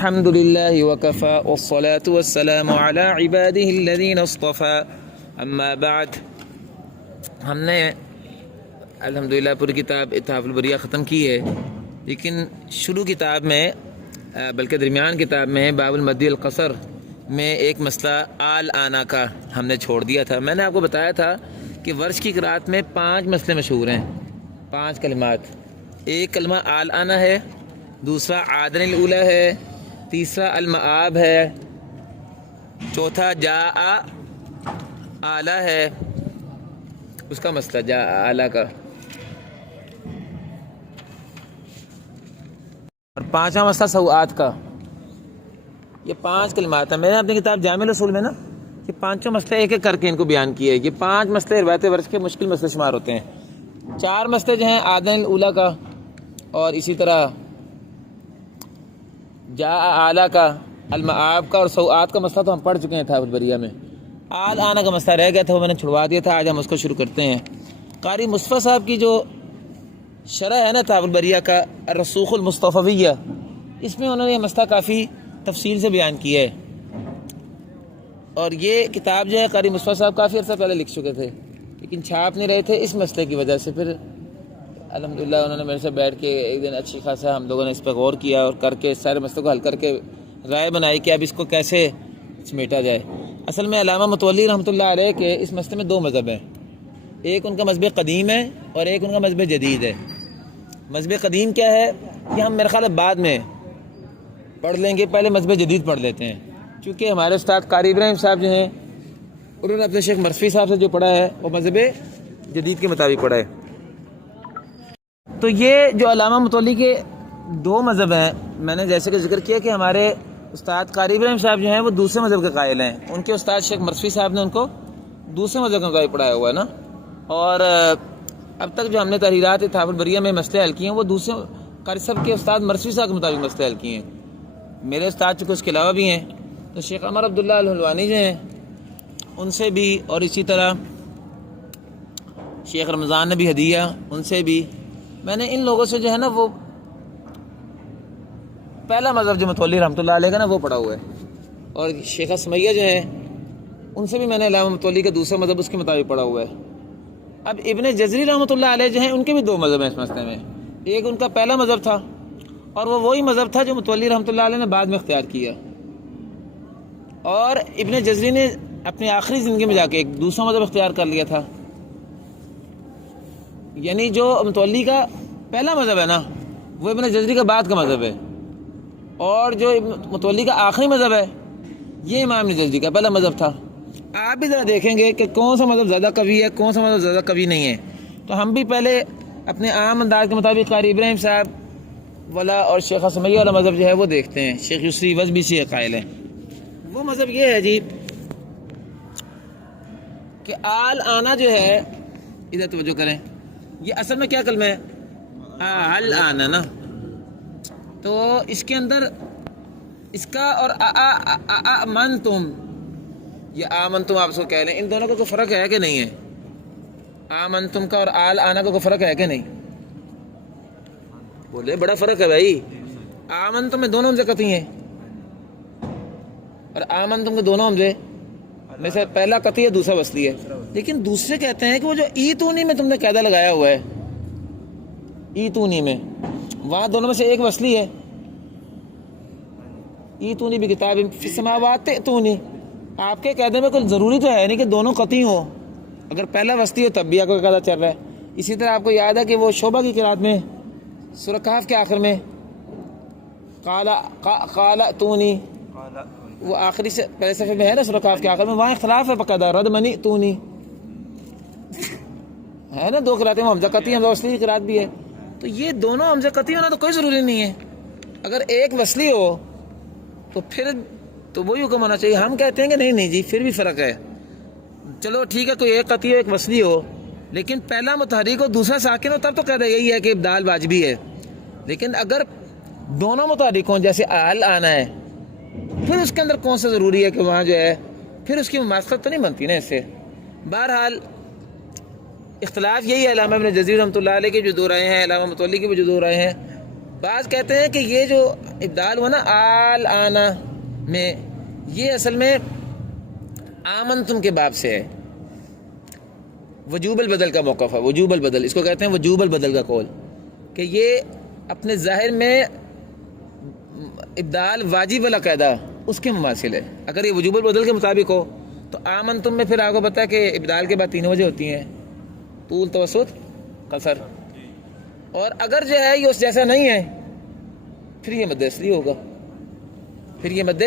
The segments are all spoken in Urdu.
الحمد لله وكفى والصلاة والسلام على عباده الذين اصطفى اما بعد. ہم نے الحمدللہ پوری کتاب اتحاف البریہ ختم کی ہے، لیکن شروع کتاب میں بلکہ درمیان کتاب میں باب المد القصر میں ایک مسئلہ آل آنا کا ہم نے چھوڑ دیا تھا. میں نے آپ کو بتایا تھا کہ ورش کی قرأت میں 5 مسئلے مشہور ہیں، 5 کلمات. ایک کلمہ آل آنا ہے، دوسرا عادن الاولی ہے، تیسرا المآب ہے، چوتھا جاء آلہ ہے، اس کا مسئلہ جاء آلہ کا، اور 5واں مسئلہ سوآت کا. یہ 5 کلمات ہیں. میں نے اپنی کتاب جامع الاصول میں یہ 5 مسئلے ایک ایک کر کے ان کو بیان کیے. یہ 5 مسئلے روایت ورش کے مشکل مسئلے شمار ہوتے ہیں. 4 مسئلے جو ہیں عادن الاولی کا، اور اسی طرح جاء آلہ کا، المآب کا اور سوآت کا مسئلہ تو ہم پڑھ چکے ہیں اتحاف البریہ میں. آل آنا کا مسئلہ رہ گیا تھا، وہ میں نے چھڑوا دیا تھا. آج ہم اس کو شروع کرتے ہیں. قاری مصطفیٰ صاحب کی جو شرح ہے نا اتحاف البریہ کا، الرسوخ المصطفویہ، اس میں انہوں نے یہ مسئلہ کافی تفصیل سے بیان کیا ہے. اور یہ کتاب جو ہے قاری مصطفیٰ صاحب کافی عرصہ پہلے لکھ چکے تھے، لیکن چھاپ نہیں رہے تھے اس مسئلے کی وجہ سے. پھر الحمدللہ انہوں نے میرے سے بیٹھ کے ایک دن اچھی خاصا ہم لوگوں نے اس پہ غور کیا اور کر کے سارے مسئلے کو حل کر کے رائے بنائی کہ اب اس کو کیسے سمیٹا جائے. اصل میں علامہ متولی رحمۃ اللہ علیہ کے اس مسئلے میں 2 مذہب ہیں. ایک ان کا مذہب قدیم ہے اور ایک ان کا مذہب جدید ہے. مذہب قدیم کیا ہے یہ ہم میرے خیال ہے بعد میں پڑھ لیں گے، پہلے مذہب جدید پڑھ لیتے ہیں. چونکہ ہمارے استاد قاری ابراہیم صاحب جو ہیں انہوں نے اپنے شیخ مرثوی صاحب سے جو پڑھا ہے وہ مذہب جدید کے مطابق پڑھا ہے. تو یہ جو علامہ متولی کے 2 مذہب ہیں، میں نے جیسے کہ ذکر کیا کہ ہمارے استاد قاری ابراہیم صاحب جو ہیں وہ دوسرے مذہب کے قائل ہیں. ان کے استاد شیخ مرثوی صاحب نے ان کو دوسرے مذہب کا قائل پڑھایا ہوا ہے نا. اور اب تک جو ہم نے تحریرات اتحاف البریہ میں مسئلے حل کیے ہیں وہ دوسرے قاری صاحب کے استاد مرثوی صاحب کے مطابق مسئلے حل کیے ہیں. میرے استاد چونکہ اس کے علاوہ بھی ہیں، تو شیخ عمر عبداللہ الحلوانی جو ہیں ان سے بھی، اور اسی طرح شیخ رمضان نبی ہدیہ ان سے بھی میں نے ان لوگوں سے جو ہے نا وہ پہلا مذہب جو متولی رحمۃ اللہ علیہ کا نا وہ پڑھا ہوا ہے. اور شیخ اسمیہ جو ہیں ان سے بھی میں نے علامہ متولی کا دوسرا مذہب اس کے مطابق پڑھا ہوا ہے. اب ابن جزری رحمۃ اللہ علیہ جو ہیں ان کے بھی 2 مذہب ہیں اس مسئلے میں. ایک ان کا پہلا مذہب تھا اور وہ وہی مذہب تھا جو متولی رحمۃ اللہ علیہ نے بعد میں اختیار کیا. اور ابن جزری نے اپنی آخری زندگی میں جا کے ایک دوسرا مذہب اختیار کر لیا تھا. یعنی جو متولی کا پہلا مذہب ہے نا وہ ابن جزری کا بعد کا مذہب ہے، اور جو متولی کا آخری مذہب ہے یہ امام ابن جزری کا پہلا مذہب تھا. آپ بھی ذرا دیکھیں گے کہ کون سا مذہب زیادہ قوی ہے، کون سا مذہب زیادہ قوی نہیں ہے. تو ہم بھی پہلے اپنے عام انداز کے مطابق قاری ابراہیم صاحب والا اور شیخ اسمیہ والا مذہب جو ہے وہ دیکھتے ہیں. شیخ یسری وز بھی سے قائل ہیں. وہ مذہب یہ ہے جی کہ آل آنا جو ہے، ادھر توجہ کریں، یہ اصل میں کیا کلمہ ہے؟ آل آنا نا. تو اس کے اندر اس کا اور آمنتم، یہ آمنتم آپ اس کو کہہ لیں، ان دونوں کا کوئی فرق ہے کہ نہیں ہے؟ آمنتم کا اور آل آنا کا کوئی فرق ہے کہ نہیں؟ بولے بڑا فرق ہے بھائی. آمنتم میں دونوں ہمزے قطعی ہیں اور آمنتم کے دونوں ہمزے میں سے پہلا قطعی ہے دوسرا وصلی ہے. لیکن دوسرے کہتے ہیں کہ وہ جو ایتونی میں تم نے قاعدہ لگایا ہوا ہے، ایتونی میں وہاں دونوں میں سے ایک وصلی ہے. ایتونی بھی کتاب فی السماوات ایتونی، آپ کے قاعدے میں کوئی ضروری تو ہے نہیں کہ دونوں قطعی ہو. اگر پہلا وصلی ہو تب بھی آپ کو قاعدہ چل رہا ہے. اسی طرح آپ کو یاد ہے کہ وہ شعبہ کی قرات میں سورہ کہف کے آخر میں قال اتونی، وہ آخری سے پہلے صفحے میں ہے نا سورہ کہف کے آخر میں، وہاں اختلاف ہے باقاعدہ، رد منی اتونی ہے نا. 2 قراتیں حمزہ قطعی حمزہ وصلی کی قرات بھی ہے. تو یہ دونوں حمزہ قطعی ہونا تو کوئی ضروری نہیں ہے. اگر ایک وصلی ہو تو پھر تو وہی حکم ہونا چاہیے. ہم کہتے ہیں کہ نہیں جی پھر بھی فرق ہے. چلو ٹھیک ہے، کوئی ایک قطعی ہو ایک وصلی ہو، لیکن پہلا متحرک ہو دوسرا ساکن ہو تب تو قاعدہ یہی ہے کہ ابدال واجبی ہے. لیکن اگر دونوں متحرک ہوں جیسے آل آنا ہے، پھر اس کے اندر کون سا ضروری ہے کہ وہاں جو ہے پھر اس کی مماثلت تو نہیں بنتی نا اس سے. بہرحال اختلاف یہی ہے. علامہ ابن جزری رحمۃ اللہ علیہ کے جو 2 رائے ہیں، علامہ متولی کے بھی جو 2 رائے ہیں، بعض کہتے ہیں کہ یہ جو ابدال ہوا نا آل آنا میں، یہ اصل میں آمنتم کے باب سے ہے، وجوب البدل کا موقف ہے، وجوب البدل اس کو کہتے ہیں، وجوب البدل کا قول، کہ یہ اپنے ظاہر میں ابدال واجب العقیدہ اس کے مماثل ہے۔ اگر یہ وجوب البدل کے مطابق ہو تو آمنتم میں پھر آپ کو پتہ ہے کہ ابدال کے بعد 3 وجہ ہوتی ہیں، طول، توسط، قصر، اور اگر جو ہے یہ اس جیسا نہیں ہے پھر یہ مد اصلی ہوگا، پھر یہ مد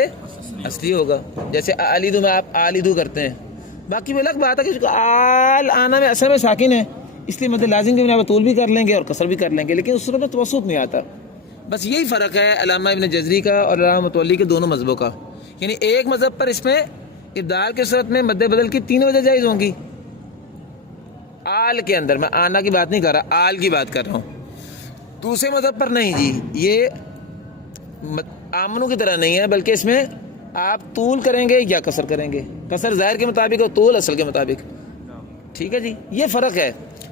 اصلی ہوگا، جیسے آلیدو میں آپ آلیدو کرتے ہیں۔ باقی وہ الگ بات ہے کہ آل آنا میں اثر میں ساکن ہے، اس لیے مد لازم کی بنا پر طول بھی کر لیں گے اور قصر بھی کر لیں گے، لیکن اس صورت میں توسط نہیں آتا۔ بس یہی فرق ہے علامہ ابن جزری کا اور علامہ متولی کے دونوں مذہبوں کا، یعنی ایک مذہب پر اس میں ابدال کے صورت میں مد بدل کی 3 وجہ جائز ہوں گی آل کے اندر، میں آنا کی بات نہیں کر رہا، آل کی بات کر رہا ہوں۔ دوسرے مذہب پر نہیں جی، یہ آمنوں کی طرح نہیں ہے، بلکہ اس میں آپ طول کریں گے یا قصر کریں گے، قصر ظاہر کے مطابق اور طول اصل کے مطابق، ٹھیک ہے جی، یہ فرق ہے۔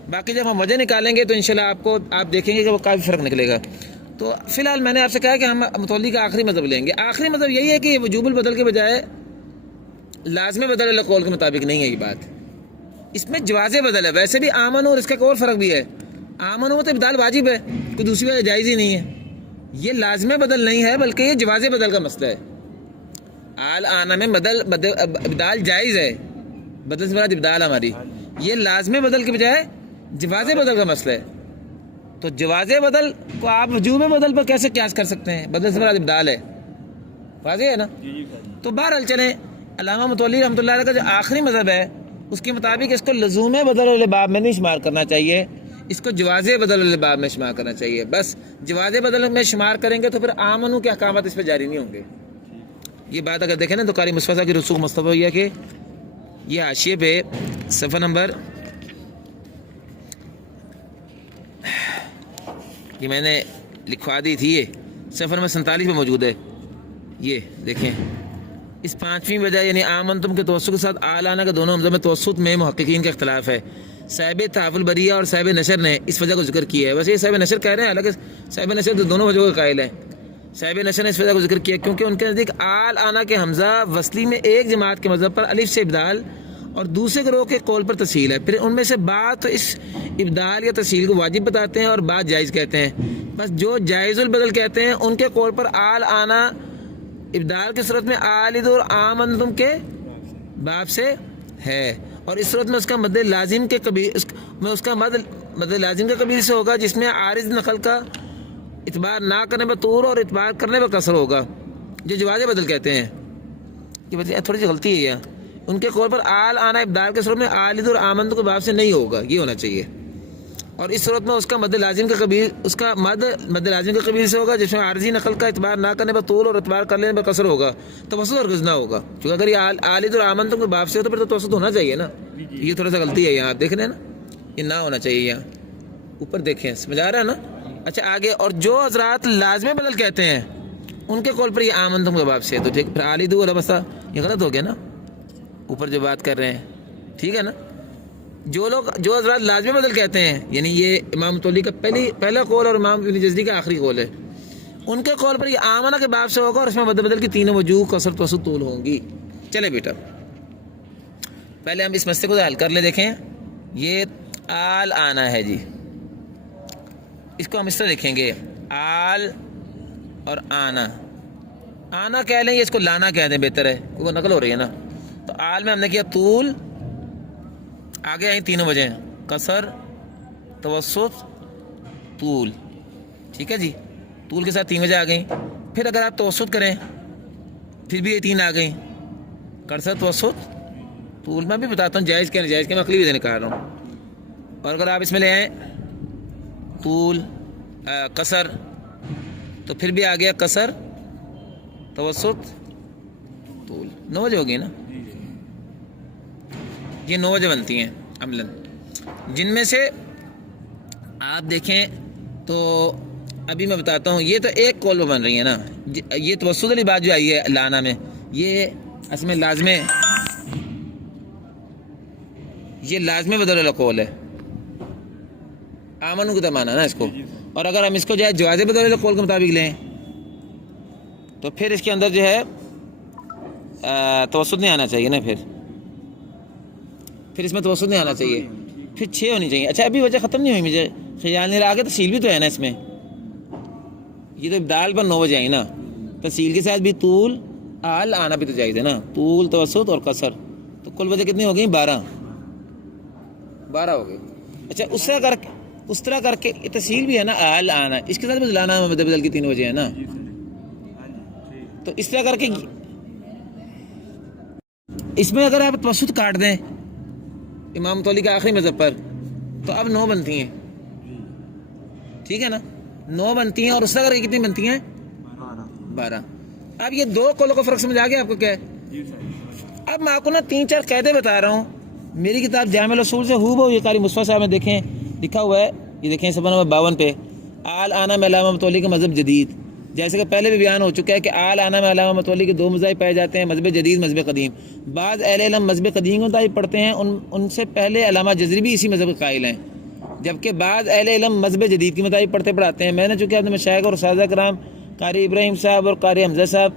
باقی جب ہم وجہ نکالیں گے تو انشاءاللہ آپ دیکھیں گے کہ وہ کافی فرق نکلے گا۔ تو فی الحال میں نے آپ سے کہا کہ ہم متولی کا آخری مذہب لیں گے۔ آخری مذہب یہی ہے کہ وجوب البدل کے بجائے لازم بدل القول کے مطابق نہیں ہے یہ بات، اس میں جواز بدل ہے۔ ویسے بھی آمن اور اس کا اور فرق بھی ہے، آمن ہو تو ابدال واجب ہے، کوئی دوسری وجہ جائز ہی نہیں ہے، یہ لازم بدل نہیں ہے بلکہ یہ جواز بدل کا مسئلہ ہے۔ آل آنا میں ابدال جائز ہے، بدل سے مراد ابدال ہماری، یہ لازم بدل کے بجائے جواز بدل کا مسئلہ ہے۔ تو جواز بدل کو آپ وجوب بدل پر کیسے قیاس کر سکتے ہیں؟ بدل سے مراد ابدال ہے، واضح ہے نا؟ تو بہرحال چلیں، علامہ متولی رحمۃ اللہ علیہ کا جو آخری مذہب ہے اس کے مطابق اس کو لزوم بدل الباب میں نہیں شمار کرنا چاہیے، اس کو جواز بدل الباب میں شمار کرنا چاہیے۔ بس جواز بدل میں شمار کریں گے تو پھر آمنوں کے احکامات اس پہ جاری نہیں ہوں گے۔ یہ بات اگر دیکھیں نا تو قاری مصطفیٰ کی رسوخ مصطفیٰ یہ ہے کہ یہ حاشیے پہ صفحہ نمبر، یہ میں نے لکھوا دی تھی، یہ صفحہ نمبر 47 پہ موجود ہے، یہ دیکھیں اس 5ویں وجہ یعنی آمنتم کے توسط کے ساتھ آل آنا کے دونوں حمزہ میں توسط میں محققین کا اختلاف ہے۔ صاحب تحف البریہ اور صاحب نشر نے اس وجہ کو ذکر کیا ہے، ویسے یہ صاحب نشر کہہ رہے ہیں، حالانکہ صاحب نشر تو دونوں وجہوں کا قائل ہے۔ صاحب نشر نے اس وجہ کو ذکر کیا کیونکہ ان کے نزدیک آل آنا کے حمزہ وصلی میں ایک جماعت کے مذہب پر الف سے ابدال اور دوسرے گروہ کے قول پر تسہیل ہے، پھر ان میں سے بعض تو اس ابدال یا تسہیل کو واجب بتاتے ہیں اور بعض جائز کہتے ہیں۔ بس جو جائز البدل کہتے ہیں ان کے قول پر آل آنا ابدال کی صورت میں آلد اور آمنتم کے باب سے ہے، اور اس صورت میں اس کا مد لازم کے قبیل میں اس کا مد لازم کے قبیل سے ہوگا، جس میں عارض نقل کا اعتبار نہ کرنے پر طول اور اعتبار کرنے پر قصر ہوگا، جو جواز بدل کہتے ہیں۔ یہ تھوڑی سی غلطی ہے، ان کے قول پر آل آنا ابدال کے صورت میں آلد اور آمنتم کے باب سے نہیں ہوگا، یہ ہونا چاہیے، اور اس صورت میں اس کا مد لازم کے قبیل اس کا مد لازم کے قبیل سے ہوگا، جس میں عارضی نقل کا اعتبار نہ کرنے پر طول اور اعتبار کر لینے پر قصر ہوگا، توسط اور غزنا ہوگا، کیونکہ اگر یہ آلد اور آمنتم کے باب سے ہو تو پھر تو توسط ہونا چاہیے نا۔ یہ تھوڑا سا غلطی ہے یہاں، دیکھ رہے ہیں نا، یہ نہ ہونا چاہیے، یہاں اوپر دیکھیں، سمجھ آ رہا ہے نا؟ اچھا آگے، اور جو حضرات لازم بدل کہتے ہیں ان کے قول پر یہ آمنتم کے باب سے ہے، تو ٹھیک، پھر آلد والا بسا یہ غلط ہو گیا نا، اوپر جو بات کر رہے ہیں، ٹھیک ہے نا؟ جو حضرات لازم بدل کہتے ہیں، یعنی یہ امام متولی کا پہلا قول اور امام ابن جزری کا آخری قول ہے، ان کے قول پر یہ آمنہ کے باب سے ہوگا اور اس میں مد بدل کی 3 وجوہ قصر توسط طول ہوں گی۔ چلے بیٹا پہلے ہم اس مسئلے کو حل کر لے، دیکھیں یہ آل آنا ہے جی، اس کو ہم اس طرح لکھیں گے، آل اور آنا کہہ لیں، اس کو لانا کہہ دیں، بہتر ہے وہ نقل ہو رہی ہے نا۔ تو آل میں ہم نے کیا طول، آگے آئیں 3 وجہ، قصر، توسط، طول، ٹھیک ہے جی، طول کے ساتھ 3 وجہ آ گئیں۔ پھر اگر آپ توسط کریں پھر بھی یہ 3 آ گئیں، قصر، توسط، طول۔ میں بھی بتاتا ہوں جائز کیا ناجائز کیا، میں عقلی وجہ نکال رہا ہوں۔ اور اگر آپ اس میں لے آئیں طول، قصر، تو پھر بھی آ گیا قصر، توسط، طول، 9 وجہ ہو گئی نا، یہ 9 وجہ بنتی ہیں عملاً، جن میں سے آپ دیکھیں تو ابھی میں بتاتا ہوں، یہ تو ایک قول میں بن رہی ہے نا، یہ توسط والی بات جو آئی ہے لانا میں، یہ اس میں یہ لازم بدل والا قول ہے، آمنوں کی تو مانا نا اس کو، اور اگر ہم اس کو جو ہے جواز بدل قول کے مطابق لیں تو پھر اس کے اندر جو ہے توسط نہیں آنا چاہیے نا، پھر اس میں توسط نہیں آنا چاہیے، پھر 6 ہونی چاہیے۔ اچھا ابھی وجہ ختم نہیں ہوئی، مجھے خیال نہیں رہا، آگے تفصیل بھی تو ہے نا اس میں، یہ تو ابدال پر 9 وجہ آئی نا، تفصیل کے ساتھ بھی طول آل آنا بھی تو جائز ہے نا، طول توسط اور قصر، تو کل وجہ کتنی ہو گئی؟ 12 ہو گئی۔ اچھا اس طرح کر کے تفصیل بھی ہے نا، آل آنا اس کے ساتھ بدلانا مد بدل کی 3 وجہ ہے نا، تو اس طرح کر کے اس میں اگر آپ توسط کاٹ دیں امام متولی کے آخری مذہب پر تو اب 9 بنتی ہیں، ٹھیک ہے نا، 9 بنتی ہیں، اور اس طرح کر کے کتنی بنتی ہیں؟ 12۔ اب یہ 2 قولوں کا فرق سمجھ آ گیا آپ کو کیا ہے؟ اب میں آپ کو نا 3-4 قاعدے بتا رہا ہوں، میری کتاب جامع الاصول سے ہو یہ قاری مصطفیٰ صاحب نے دیکھیں لکھا ہوا ہے، یہ دیکھیں صفحہ نمبر 52 پہ، آل آنا میں علامہ متولی کا مذہب جدید، جیسے کہ پہلے بھی بیان ہو چکا ہے کہ آل آنا میں علامہ متولی کے 2 مذاہب پائے جاتے ہیں، مذہب جدید، مذہب قدیم۔ بعض اہل علم مذہب قدیم کو مطابق پڑھتے ہیں، ان سے پہلے علامہ جزری بھی اسی مذہب کے قائل ہیں، جبکہ بعض اہل علم مذہب جدید کے مطابق پڑھاتے ہیں۔ میں نے چونکہ اپنے مشائخ اور اساتذہ کرام قاری ابراہیم صاحب اور قاری حمزہ صاحب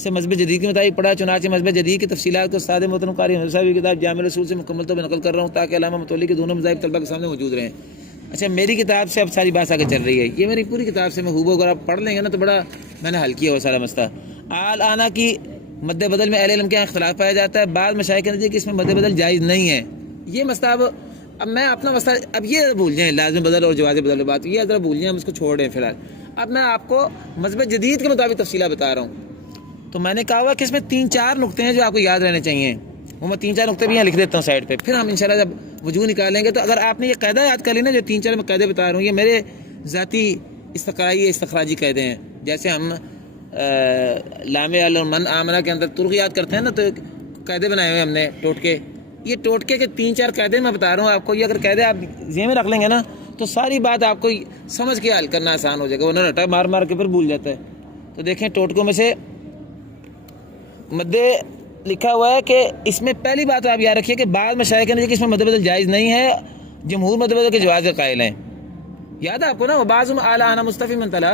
سے مذہب جدید کے مطابق پڑھا، چنانچہ مذہب جدید کی تفصیلات کو استاد محترم قاری حمزہ صاحب کی کتاب جامع الاصول سے مکمل طور پر نقل کر رہا ہوں تاکہ علامہ متولی کے دونوں مذاہب طلبہ کے سامنے موجود رہیں۔ اچھا میری کتاب سے اب ساری بات آگے چل رہی ہے، یہ میری پوری کتاب سے میں اگر آپ پڑھ لیں گے نا تو بڑا میں نے حل کیا ہوا سارا مسئلہ۔ آل آنا کی مد بدل میں اہل علم کے اختلاف پایا جاتا ہے، بعض مشائخ کے نزدیک کہ اس میں مد بدل جائز نہیں ہے، یہ مسئلہ اب میں اپنا مسئلہ اب یہ بھول جائیں، لازم بدل اور جواز بدل بات یہ ذرا بھول جائیں، ہم اس کو چھوڑ رہے ہیں فی الحال۔ اب میں آپ کو مذہب جدید کے مطابق تفصیلات بتا رہا ہوں، تو میں نے کہا ہوا کہ اس میں 3-4 نقطے ہیں جو آپ کو یاد رہنے چاہیے، وہ میں 3-4 نقطے بھی یہاں لکھ دیتا ہوں سائڈ پہ، پھر ہم انشاءاللہ جب وجوہ نکالیں گے تو اگر آپ نے یہ قاعدہ یاد کر لی نا، جو 3-4 میں قاعدے بتا رہا ہوں، یہ میرے ذاتی استخراجی قاعدے ہیں، جیسے ہم لام اور من آمنہ کے اندر ترغ یاد کرتے ہیں نا، تو قاعدے بنائے ہوئے ہم نے ٹوٹکے، یہ ٹوٹکے کے 3-4 قاعدے میں بتا رہا ہوں آپ کو، یہ اگر قاعدے آپ ذہن میں رکھ لیں گے نا تو ساری بات آپ کو سمجھ کے حل کرنا آسان ہو جائے گا، وہ نہ رٹا مار کے پھر بھول جاتا ہے۔ تو دیکھیں ٹوٹکوں میں سے مدے لکھا ہوا ہے کہ اس میں پہلی بات آپ یاد رکھیے کہ بعض مشائخ نے کہ اس میں مد بدل جائز نہیں ہے، جمہور مد بدل کے جواز کے قائل ہیں، یاد ہے آپ کو نا، بعض اعلی انا مستفی من طلع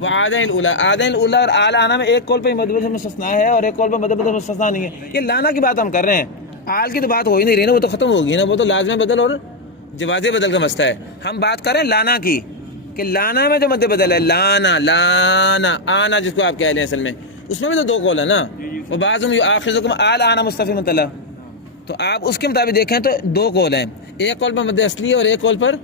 وعادین الاولی، عادین الاولی اور اعلی انا میں ایک قول پہ مد بدل مستثنا ہے اور ایک قول پہ مد بدل مستثنا نہیں ہے، یہ لانا کی بات ہم کر رہے ہیں، آل کی تو بات ہو ہی نہیں رہی نا، وہ تو ختم ہوگی نا، وہ تو لازم بدل اور جواز بدل کا مسئلہ ہے، ہم بات کر رہے ہیں لانا کی، کہ لانا میں جو مد بدل ہے، لانا آنا جس کو آپ کہہ لیں اصل میں، اس میں بھی تو 2 قول ہیں نا، وہ بعضهم یؤاخذکم آل آنا مستفی من طلع، تو آپ اس کے مطابق دیکھیں تو 2 قول ہیں، ایک قول پر مد اصلی ہے اور ایک قول پر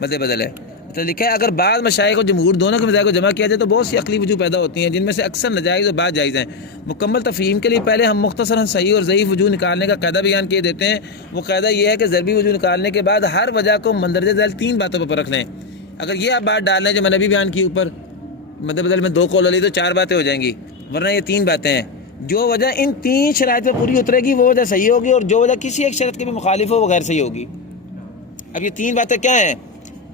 مد بدل ہے۔ تو لکھا ہے اگر بعض مشائخ اور جمہور دونوں کے مذاہب کو جمع کیا جائے تو بہت سی عقلی وجوہ پیدا ہوتی ہیں، جن میں سے اکثر ناجائز اور بعض جائز ہیں۔ مکمل تفہیم کے لیے پہلے ہم مختصراً صحیح اور ضعیف وجوہ نکالنے کا قاعدہ بیان کیے دیتے ہیں، وہ قاعدہ یہ ہے کہ ضربی وجوہ نکالنے کے بعد ہر وجہ کو مندرجہ ذیل 3 باتوں پر رکھ لیں، اگر یہ آپ بات ڈال لیں جو میں نے بھی بیان کی اوپر، مد بدل میں 2 قول علی تو 4 باتیں ہو جائیں گی، ورنہ یہ 3 باتیں ہیں، جو وجہ ان 3 شرائط پہ پوری اترے گی وہ وجہ صحیح ہوگی، اور جو وجہ کسی ایک شرط کے بھی مخالف ہو وہ غیر صحیح ہوگی۔ اب یہ 3 باتیں کیا ہیں،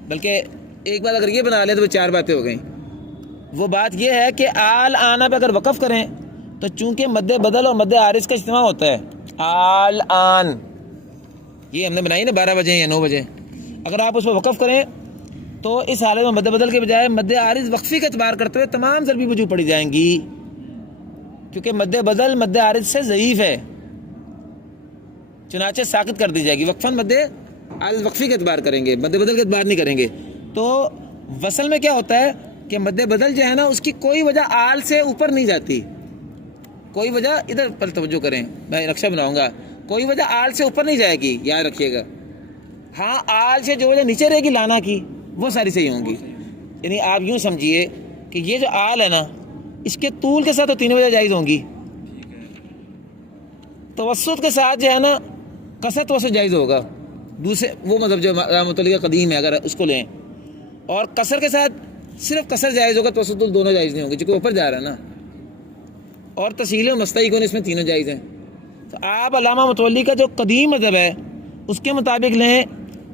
بلکہ ایک بات اگر یہ بنا لیں تو وہ 4 باتیں ہو گئیں۔ وہ بات یہ ہے کہ آل آنا پہ اگر وقف کریں تو چونکہ مد بدل اور مد عارض کا اجتماع ہوتا ہے، آل آن یہ ہم نے بنائی نا 12 بجے یا 9 بجے، اگر آپ اس پہ وقف کریں تو اس حالت میں مد بدل کے بجائے مد عارض وقفی کا اعتبار کرتے ہوئے تمام ضربی وجوہ پڑھی جائیں گی، کیونکہ مد بدل مد عارض سے ضعیف ہے، چنانچہ ساقط کر دی جائے گی، وقفاً مد عارض وقفی کا اعتبار کریں گے، مد بدل کا اعتبار نہیں کریں گے۔ تو وصل میں کیا ہوتا ہے کہ مد بدل جو ہے نا اس کی کوئی وجہ آل سے اوپر نہیں جاتی، کوئی وجہ ادھر پر توجہ کریں، میں نقشہ بناؤں گا، کوئی وجہ آل سے اوپر نہیں جائے گی، یاد رکھیے گا، ہاں آل سے جو وجہ نیچے رہے گی لانا کی وہ ساری صحیح ہوں گی، یعنی آپ یوں سمجھیے کہ یہ جو آل ہے نا اس کے طول کے ساتھ تو 3 وجہ جائز ہوں گی، توسط کے ساتھ جو ہے نا قصر توسط جائز ہوگا، دوسرے وہ مطلب جو رحمۃ اللہ قدیم ہے اگر اس کو لیں، اور قصر کے ساتھ صرف قصر جائز ہوگا، توسط دونوں جائز نہیں ہوں گے، چونکہ اوپر جا رہا ہے نا، اور تسہیل و مستعی کون اس میں تینوں جائز ہیں۔ تو آپ علامہ متولی کا جو قدیم مذہب ہے اس کے مطابق لیں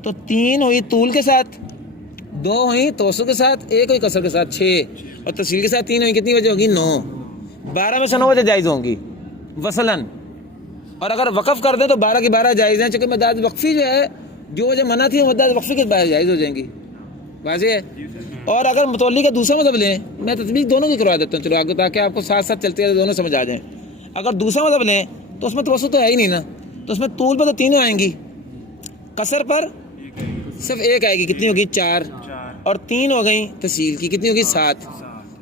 تو 3 ہوئی طول کے ساتھ، 2 ہوئی توسط کے ساتھ، 1 ہوئی قصر کے ساتھ، 6، اور تسہیل کے ساتھ 3 ہوئی، کتنی وجہ ہوگی؟ 9، 12 میں سے 9 وجہ جائز ہوں گی وصلاً، اور اگر وقف کر دیں تو 12 کی 12 جائز ہیں، چونکہ مداد وقفی جو ہے جو وجہ منع تھی وہ مداد وقفی کے بعد جائز ہو جائیں گی۔ واضح ہے. اور اگر متولی کا دوسرا مطلب لیں, میں تطبیق دونوں کی کروا دیتا ہوں چلو آگے, تاکہ آپ کو ساتھ ساتھ چلتے رہے دونوں سمجھ آ جائیں. اگر دوسرا مطلب لیں تو اس میں توسط تو ہے ہی نہیں نا, تو اس میں طول پر تو تینوں آئیں گی, قصر پر صرف ایک آئے گی. کتنی ہوگی؟ 4. اور 3 ہو گئیں تسہیل کی, کتنی ہوگی؟ 7.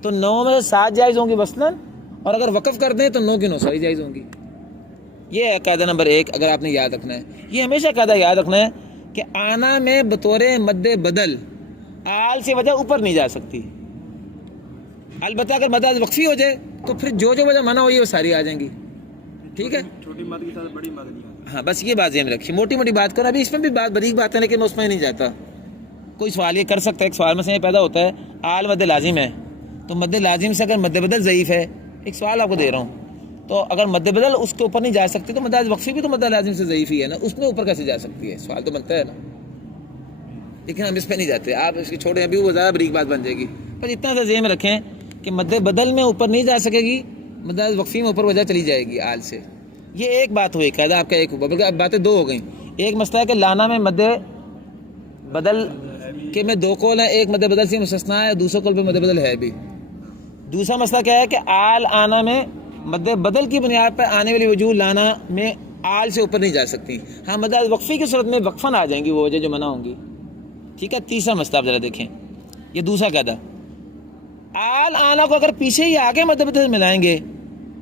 تو 9 میں 7 جائز ہوں گی وصلاً, اور اگر وقف کر دیں تو 9 کی 9 ساری جائز ہوں گی. یہ ہے قاعدہ نمبر 1, اگر آپ نے یاد رکھنا ہے. یہ ہمیشہ قاعدہ یاد رکھنا ہے کہ آنا میں بطور مد بدل آل سے وجہ اوپر نہیں جا سکتی. البتہ اگر مد وقفی ہو جائے تو پھر جو وجہ منع ہوئی وہ ساری آ جائیں گی. ٹھیک ہے, چھوٹی مد کے ساتھ بڑی مد نہیں آتی. ہاں بس یہ بات ذہن میں رکھیے. موٹی موٹی بات کرو, ابھی اس میں بھی بات بریک بات ہے لیکن میں اس میں نہیں جاتا. کوئی سوال یہ کر سکتا ہے, ایک سوال میں سے یہ پیدا ہوتا ہے آل مد لازم ہے, تو مد لازم سے اگر مد بدل ضعیف ہے, ایک سوال آپ کو دے رہا ہوں, تو اگر مد بدل اس کے اوپر نہیں جا سکتی تو مد وقفی بھی تو مد لازم سے ضعیف ہی ہے نا, اس میں اوپر کیسے جا سکتی ہے؟ سوال تو بنتا ہے نا. لیکن ہم اس پہ نہیں جاتے, آپ اس کی چھوڑیں, ابھی وہ زیادہ بریک بات بن جائے گی. بس اتنا سا ذہن میں رکھیں کہ مد بدل میں اوپر نہیں جا سکے گی, مد وقفی میں اوپر وجہ چلی جائے گی آل سے. یہ ایک بات ہوئی, قاعدہ آپ کا ایک ہوا, بلکہ اب باتیں 2 ہو گئیں. ایک مسئلہ ہے کہ لانا میں مد بدل کے میں 2 قول ہیں, ایک مد بدل سے مستثنا ہے, دوسرے قول پہ مد بدل ہے بھی. دوسرا مسئلہ کیا ہے کہ آل آنا میں مد بدل کی بنیاد پر آنے والی وجوہ لانا میں آل سے اوپر نہیں جا سکتی. ہاں مد وقفی کی صورت میں وقفاً آ جائیں گی وہ وجہ جو منع ہوں گی. ٹھیک ہے. تیسرا مسئلہ آپ ذرا دیکھیں, یہ دوسرا قاعدہ, آل آنا کو اگر پیچھے یا آگے مد بدل ملائیں گے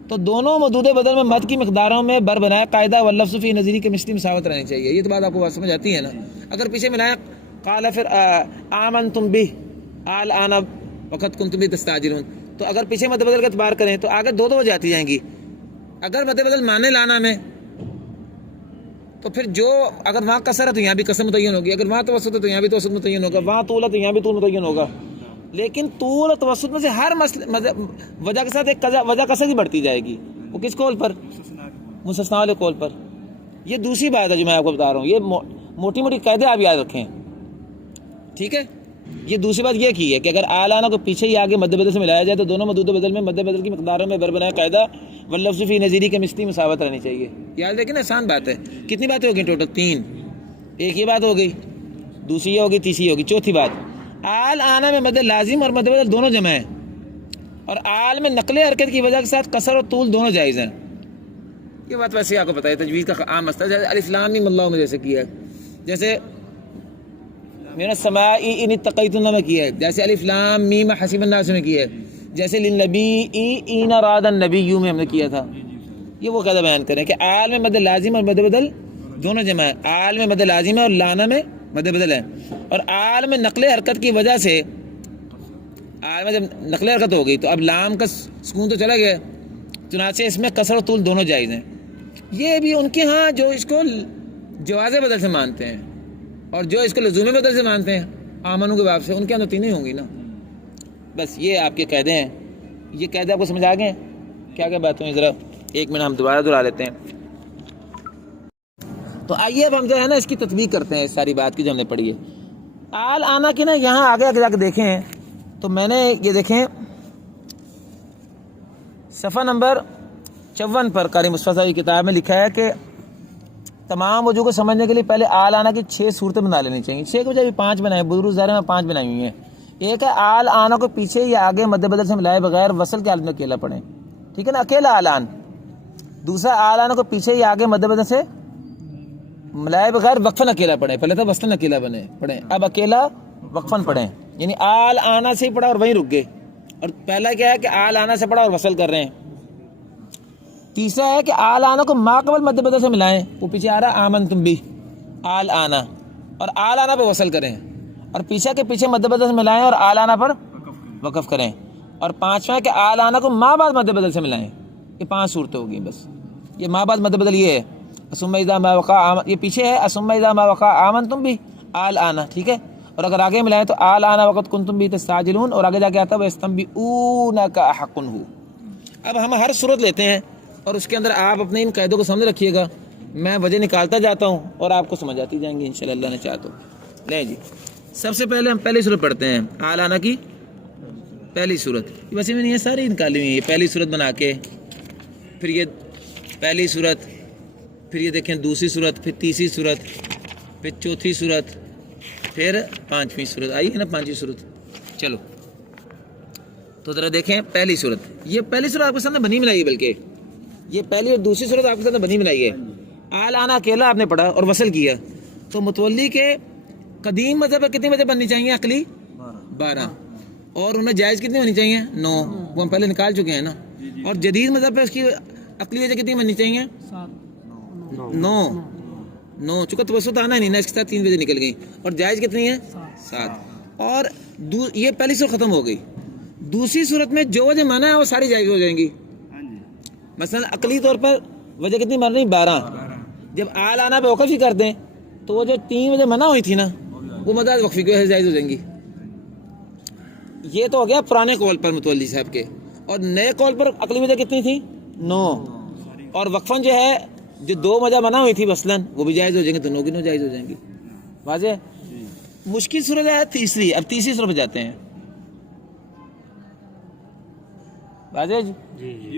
تو دونوں مدود بدل میں مد کی مقداروں میں بر بنایا قاعدہ واللفظ فی نظیری کے مثلی مساوت رہنی چاہیے. یہ تو بات آپ کو سمجھ آتی ہے نا. اگر پیچھے ملایا قال پھر آمنتم بہ آل آنا وقت کنتم بہ تستعجلون, تو اگر پیچھے مد بدل کا اعتبار کریں تو آگے 2 وجہ آتی جائیں گی. اگر مد بدل مانے لانا میں تو پھر جو اگر وہاں قصر ہے تو یہاں بھی قصر متعین ہوگی, اگر وہاں توسط ہے تو یہاں بھی توسط متعین ہوگا, وہاں طول ہے تو یہاں بھی طول متعین ہوگا. لیکن طول اور توسط میں سے ہر وجہ کے ساتھ ایک وجہ قصر ہی بڑھتی جائے گی. وہ کس قول پر؟ مستثنا والے قول پر. یہ دوسری بات ہے جو میں آپ کو بتا رہا ہوں. یہ موٹی موٹی قاعدے آپ یاد رکھیں. ٹھیک ہے. یہ دوسری بات یہ کی ہے کہ اگر آلانہ کو پیچھے ہی آگے مد بدل سے ملایا جائے تو دونوں مدود بدل میں مد بدل کی مقداروں میں بربنایا قاعدہ واللفظ فی نظیری کے مثلی مساوت رہنی چاہیے. یاد رکھیں نا, آسان بات ہے. کتنی باتیں ہوگی ٹوٹل؟ 3. ایک یہ بات ہو گئی, دوسری یہ ہوگی, تیسری ہوگی. چوتھی بات, آل آنا میں مد لازم اور مد بدل دونوں جمع ہیں, اور آل میں نقل حرکت کی وجہ کے ساتھ قصر اور طول دونوں جائز ہیں. یہ بات ویسے آپ کو پتہ ہے, تجوید کا عام مسئلہ. جیسے الف لام میم اللہ میں جیسے کیا ہے, جیسے میرا سمائی ان اتقیتن میں کیا ہے, جیسے الف لام میم حسب الناس میں کیا ہے, جیسے للنبی این اراد النبی میں ہم نے کیا تھا. یہ وہ قاعدہ بیان کریں کہ آل میں مد لازم اور مد بدل دونوں جمع ہے. آل میں مد لازم ہے اور لانا میں مد بدل ہے, اور آل میں نقل حرکت کی وجہ سے, آل میں جب نقل حرکت ہو گئی تو اب لام کا سکون تو چلا گیا, چنانچہ اس میں قصر و طول دونوں جائز ہیں. یہ بھی ان کے ہاں جو اس کو جواز بدل سے مانتے ہیں اور جو اس کو لزوم بدل سے مانتے ہیں آمنوں کے باب سے, ان کے اندر تینوں ہی ہوں گی نا. بس یہ آپ کے قاعدے ہیں. یہ قاعدے آپ کو سمجھ آ گئے؟ کیا کیا بات ہوئی ذرا 1 منٹ ہم دوبارہ دہرا لیتے ہیں. تو آئیے اب ہم جو ہے نا اس کی تطبیق کرتے ہیں, اس ساری بات کی جو ہم نے پڑھی ہے. آل آنا کی نا یہاں آگے جا کے دیکھیں تو میں نے یہ دیکھیں صفحہ نمبر 54 پر قاری مصطفیٰ صاحب کی کتاب میں لکھا ہے کہ تمام وجوہ کو سمجھنے کے لیے پہلے آل آنا کی 6 صورتیں بنا لینی چاہیے. 6 کے بجائے بھی 5 بنائیں, بزرگ ظاہر میں 5 بنائی ہوئی ہیں. ایک ہے آل آنا کو پیچھے یا آگے مد بدل سے ملائے بغیر وصل کے حالت میں اکیلا پڑھیں. ٹھیک ہے نا, اکیلا آل آن. دوسرا آل آنا کو پیچھے یا آگے مد بدل سے ملائے بغیر وقفاً اکیلا پڑھیں. پہلے تو وصلاً اکیلا پڑھیں, اب اکیلا وقفاً پڑھیں, یعنی آل آنا سے ہی پڑھا اور وہیں رک گئے. اور پہلا کیا ہے کہ آل آنا سے پڑھا اور وصل کر رہے ہیں. تیسرا ہے کہ آل آنا کو ما قبل مد بدل سے ملائیں, وہ پیچھے آ رہا آمنتم بہ آل آنا, اور آل آنا پہ وصل کریں, اور پیچھے کے پیچھے مد بدل سے ملائیں اور آل آنا پر وقف کریں. اور 5واں کہ آل آنا کو ما بعد مد بدل سے ملائیں. یہ 5 صورتیں ہوگی بس. یہ ما بعد مد بدل یہ ہے ثم اذا ما وقع, یہ پیچھے ہے ثم اذا ما وقع آمنتم بہ آل آنا. ٹھیک ہے. اور اگر آگے ملائیں تو آل آنا وقت کنتم بہ تستعجلون, اور آگے جا کے آتا ہے وَيَسْتَنبِئُونَكَ أَحَقٌ هُوَ. اب ہم ہر صورت لیتے ہیں اور اس کے اندر آپ اپنے ان قاعدوں کو سمجھ رکھیے گا. میں وجہ نکالتا جاتا ہوں اور آپ کو سمجھ آتی جائیں گی انشاءاللہ اللہ نے چاہا تو. لیں جی, سب سے پہلے ہم پہلی صورت پڑھتے ہیں, آل آنا کی پہلی صورت. ویسے میں نے یہ ساری نکالی ہوئی ہے, پہلی صورت بنا کے, پھر یہ پہلی صورت, پھر یہ دیکھیں دوسری صورت, پھر تیسری صورت, پھر چوتھی صورت, پھر پانچویں صورت آئی ہے نا، پانچویں صورت. چلو تو ذرا دیکھیں پہلی صورت. یہ پہلی صورت آپ کے سامنے بنی بنائی ہے، بلکہ یہ پہلی اور دوسری صورت آپ کے سامنے بنی بنائی ہے. آل آنا اکیلا آپ نے پڑھا اور وصل کیا. تو متولی کے قدیم مذہب پر کتنی وجہ بننی چاہیے؟ عقلی 12. اور انہیں جائز کتنی ہونی چاہیے؟ 9. وہ ہم پہلے نکال چکے ہیں نا. اور جدید مذہب پہ اس کی عقلی وجہ کتنی بننی چاہیے؟ 9. چونکہ توسط آنا نہیں نا، اس کے ساتھ 3 وجہ نکل گئی. اور جائز کتنی ہے؟ 7. اور یہ پہلی صورت ختم ہو گئی. دوسری صورت میں جو وجہ مانا ہے وہ ساری جائز ہو جائیں گی. مثلا عقلی طور پر وجہ کتنی مان رہی؟ 12. جب آل آنا پہ وقف ہی کر دیں تو وہ جو 3 وجہ منع ہوئی تھی نا، وہ مدد وقفی کی وجہ سے جائز ہو جائیں گی. یہ تو ہو گیا پرانے قول پر متولی صاحب کے. اور نئے قول پر عقلی وجہ کتنی تھی؟ 9. اور وقفاً جو ہے جو 2 وجہ منع ہوئی تھی مثلاً، وہ بھی جائز ہو جائیں گے. تو 9 کی 9 جائز ہو جائیں گی. واضح؟ مشکل صورت ہے تیسری. اب تیسری صورت پہ جاتے ہیں. واضح جی؟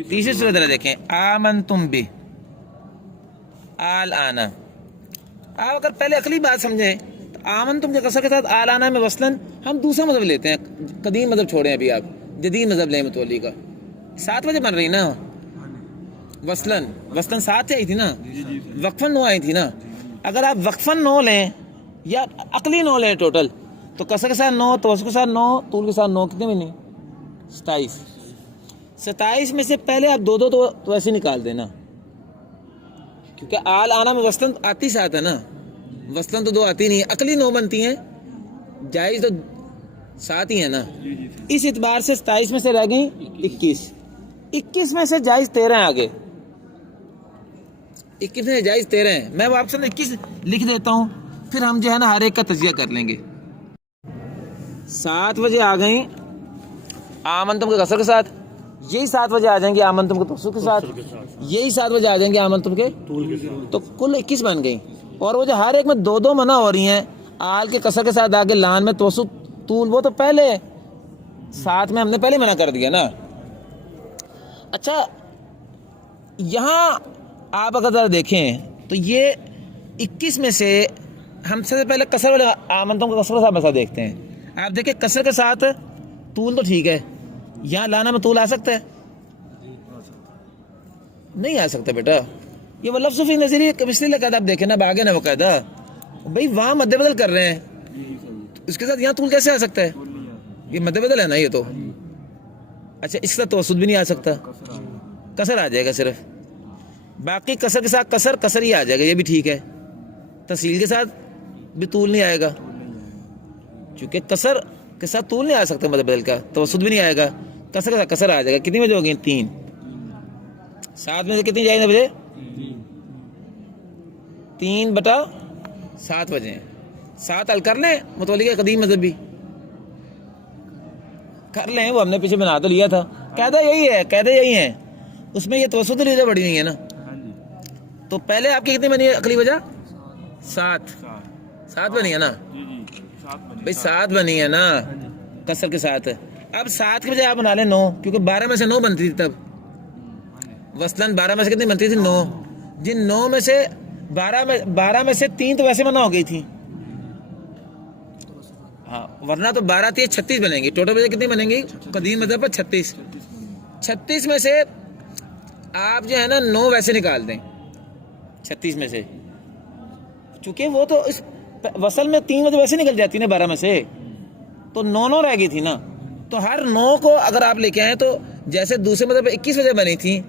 تیسری صورت ذرا دیکھیں. آمنتم بہ آل آنا. آپ اگر پہلے عقلی بات سمجھیں تو آمنتم کے قصر کے ساتھ آل آنا میں وصلاً ہم دوسرا مذہب لیتے ہیں. قدیم مذہب چھوڑیں ابھی، آپ جدید مذہب لیں متولی کا. 7 وجہ بن رہی نا وصلاً 7 آئی تھی نا، وقفاً 9 آئی تھی نا. اگر آپ وقفاً 9 لیں یا عقلی 9 لیں ٹوٹل، تو قصر کے ساتھ 9، توسط کے ساتھ 9، طول کے ساتھ 9، کتنے بنی؟ 27. 27 میں سے پہلے آپ 2 تو ایسے نکال دینا، کیونکہ آل آنا میں وصلاً آتی 7 ہے نا. وصلاً تو 2 آتی نہیں، عقلی 9 بنتی ہیں، جائز تو 7 ہی ہے نا. اس اعتبار سے 27 میں سے رہ گئی 21. 21 میں سے جائز 13 ہیں. آگے 21 میں سے جائز 13 ہیں. میں وہ آپ سے 21 لکھ دیتا ہوں، پھر ہم جو ہے نا ہر ایک کا تجزیہ کر لیں گے. 7 وجہ آ گئیں آمنتم کے قصر کے ساتھ، یہی 7 وجہ آ جائیں گے آمنتم کے توسط کے ساتھ، یہی 7 وجہ آ جائیں گے آمنتم کے طول کے ساتھ. تو کل 21 بن گئی. اور وہ جو ہر ایک میں 2 منع ہو رہی ہیں. آل کے قصر کے ساتھ آگے لان میں توسط طول، وہ تو پہلے 7 میں ہم نے پہلے منع کر دیا نا. اچھا یہاں آپ اگر ذرا دیکھیں تو یہ 21 میں سے ہم سب سے پہلے قصر والے آمنتم کے قصر کے ساتھ مسئلہ دیکھتے ہیں. آپ دیکھیں قصر کے ساتھ طول تو ٹھیک ہے، یہاں لانا میں طول آ سکتا ہے؟ نہیں آ سکتا بیٹا. یہ وہ لفظ فی نظری کیمسٹری لگا تھا. آپ دیکھیں نا باغے نا باقاعدہ بھائی وہاں مد بدل کر رہے ہیں، اس کے ساتھ یہاں طول کیسے آ سکتا ہے؟ یہ مد بدل ہے نا یہ تو. اچھا اس کا توسط بھی نہیں آ سکتا، قصر آ جائے گا صرف. باقی قصر کے ساتھ قصر ہی آ جائے گا، یہ بھی ٹھیک ہے. تفصیل کے ساتھ بھی طول نہیں آئے گا، چونکہ قصر کے ساتھ طول نہیں آ سکتا مد بدل کا. توسط بھی نہیں آئے گا، قصر کے ساتھ قصر آ جائے گا. کتنی وجہ ہوگی؟ 3. 7 میں سے کتنی جائیں گے بجے؟ 3/7 وجہ ہیں. 7 حل کر لیں متولی کا قدیم مذہب بھی کر لیں، وہ ہم نے پیچھے بنا تو لیا تھا. قاعدہ یہی ہے. اس میں یہ توسط وجہ بڑی ہوئی ہے نا. تو پہلے آپ کی کتنی بنی ہے عقلی وجہ؟ 7 بنی ہے نا بھائی، 7 بنی ہے نا قصر کے ساتھ. اب 7 کے بجائے آپ بنا لیں 9، کیونکہ 12 میں سے 9 بنتی تھی تب. وصلاً 12 میں سے کتنی بنتی تھی؟ 9. جن 9 میں سے 12 میں سے 3 تو ویسے منع ہو گئی تھی. ہاں ورنہ تو 12 تھی 36 بنیں گی. ٹوٹل وجہ کتنی بنیں گی قدیم مذہب پر؟ 36 میں سے آپ جو ہے نا 9 ویسے نکال دیں. 36 میں سے چونکہ وہ تو اس وصل میں 3 وجہ ویسے نکل جاتی نا 12 میں سے، تو 9 رہ گئی تھی نا. تو ہر 9 کو اگر آپ لے کے آئیں تو جیسے دوسرے مذہب پہ 21 وجہ بنی تھی،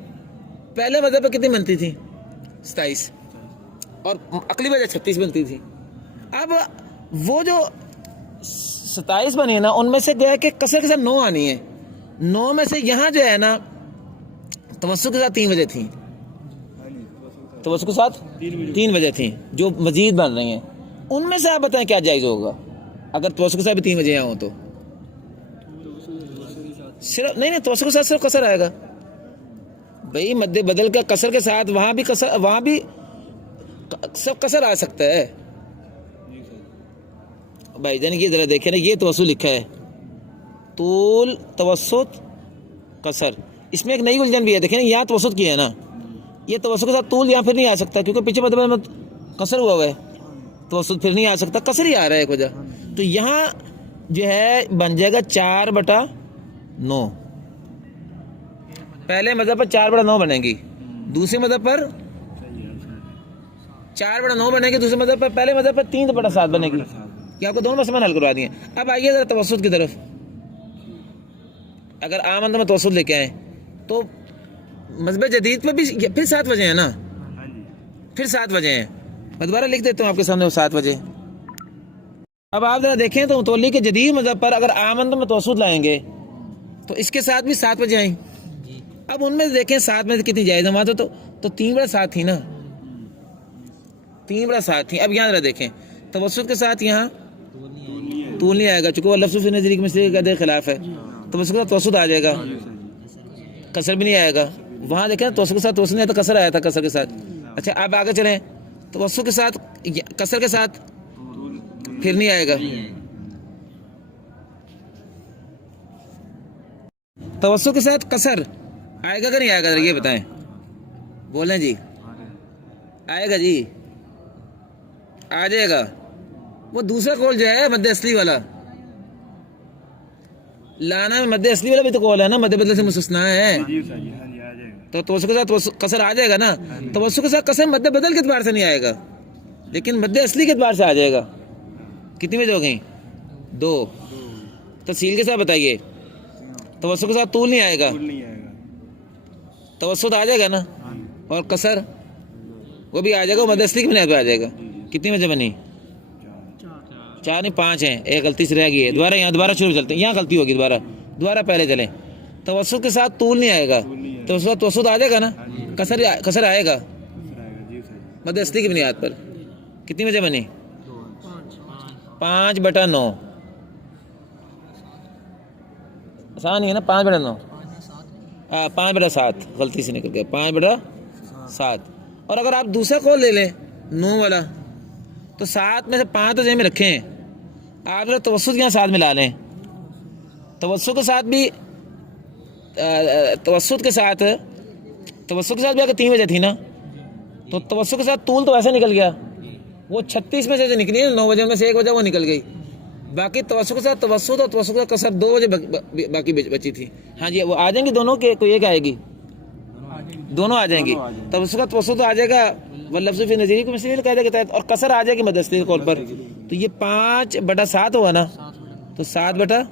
پہلے مذہب پہ کتنی بنتی تھی؟ 27. اور عقلی وجہ 36 بنتی تھی. اب وہ جو 27 بنی ہے نا، ان میں سے گیا کہ قصر کے ساتھ 9 آنی ہے. 9 میں سے یہاں جو ہے نا توسط کے ساتھ 3 وجہ تھیں. توسط کے ساتھ 3 وجہ تھیں جو مزید بن رہی ہیں. ان میں سے آپ بتائیں کیا جائز ہوگا اگر توسط کے ساتھ بھی 3 وجہ ہوں تو؟ صرف نہیں توسط کے ساتھ صرف قصر آئے گا بھائی. مد بدل کا قصر کے ساتھ وہاں بھی سب قصر آ سکتا ہے بھائی جان. یہ ذرا دیکھیں نا، یہ توسط لکھا ہے، طول توسط قصر. اس میں ایک نئی الجھن بھی ہے. دیکھیں یہاں توسط کی ہے نا، یہ توسط کے ساتھ طول یہاں پھر نہیں آ سکتا، کیونکہ پیچھے مطلب قصر ہوا ہے. توسط پھر نہیں آ سکتا، قصر ہی آ رہا ہے ایک وجہ. تو یہاں جو ہے بن جائے گا 4/9. پہلے مذہب پر 4/9 بنے گی, دوسرے مذہب پر 4/9 بنے گی, دوسرے مذہب پر, پہلے مذہب پر 3/7 بنے گی. یہ آپ کو دونوں مسئلے حل کروا دیے. اب آئیے ذرا توسط کی طرف. اگر عام اندر میں توسط لے کے آئیں تو مذہب جدید پر بھی پھر 7 وجہ ہیں نا, پھر 7 وجہ ہیں. میں دوبارہ لکھ دیتا ہوں آپ کے سامنے وہ 7 وجہ. اب آپ ذرا دیکھیں تو متولی کے جدید مذہب پر اگر عام اندر میں توسط لائیں گے تو اس کے ساتھ بھی 7 وجہ آئیں. اب ان میں دیکھیں 7 میں سے کتنی جائز ہے, وہاں تو 3/7 تھی نا, 3/7 تھی. اب یہاں ذرا دیکھیں توسط کے ساتھ یہاں طول نہیں آئے گا, چونکہ وہ لفظ فی نظری کے مسئلے کے خلاف ہے. توسط کے ساتھ توسط آ جائے گا, کسر بھی نہیں آئے گا. وہاں دیکھیں توسط کے ساتھ توسط نہیں آیا تو کسر آیا تھا, کسر کے ساتھ. اچھا اب آگے چلیں, توسط کے ساتھ کسر کے ساتھ پھر نہیں آئے گا. توسط کے ساتھ کسر آئے گا کہ نہیں آئے گا, یہ بتائیں, بولیں جی. آئے گا جی, آ جائے گا. وہ دوسرا قول جو ہے مد اصلی والا, لانا میں مد اصلی والا بھی تو قول ہے نا, مد بدل سے مستثنا ہے. تو توسط کے ساتھ کسر آ جائے گا نا. توسط کے ساتھ کسر مد بدل کے اعتبار سے نہیں آئے گا, لیکن مد اصلی کے اعتبار سے آ جائے گا. کتنی وجہ ہو گئی؟ 2. تفصیل کے ساتھ بتائیے. توسط کے ساتھ طول نہیں آئے گا, توسط آ جائے گا نا, اور کسر وہ بھی آ جائے گا, مد اصلی کی بنیاد پہ آ جائے گا. کتنی وجہ بنی؟ 4 نہیں 5 ہیں, ایک غلطی سے رہ گئی ہے. دوبارہ شروع چلتے ہیں, یہاں غلطی ہوگی, دوبارہ پہلے چلیں. توسط کے ساتھ طول نہیں آئے گا, توسط آ جائے گا نا, کسر آئے گا مد اصلی کی بنیاد پر. کتنی وجہ بنی؟ 5/9. آسان ہی ہے نا, 5/9. 5/7 غلطی سے نکل گیا, 5/7. اور اگر آپ دوسرا قول لے لیں 9 والا, تو 7 میں سے 5 تو ذہن میں رکھیں. آپ ذرا توسط کے ساتھ ملا لیں. توسط کے ساتھ بھی اگر 3 وجہ تھی نا, تو توسط کے ساتھ طول تو ایسا نکل گیا, وہ 36 میں سے جو نکلی ہے 9 وجہ میں سے 1 وجہ وہ نکل گئی. باقی توسط کے ساتھ توسط اور توسط کا کسر 2 وجہ باقی بچی تھی. ہاں جی, وہ آ جائیں گی دونوں کے, کوئی ایک آئے گی, دونوں آ جائیں گی. توسط کا توسط آ جائے گا واللفظ فی نظیری کو مثل قاعدے کے تحت, اور کسر آ جائے گی مد اصلی کے قول پر. تو یہ 5/7 ہوا نا, تو 7/9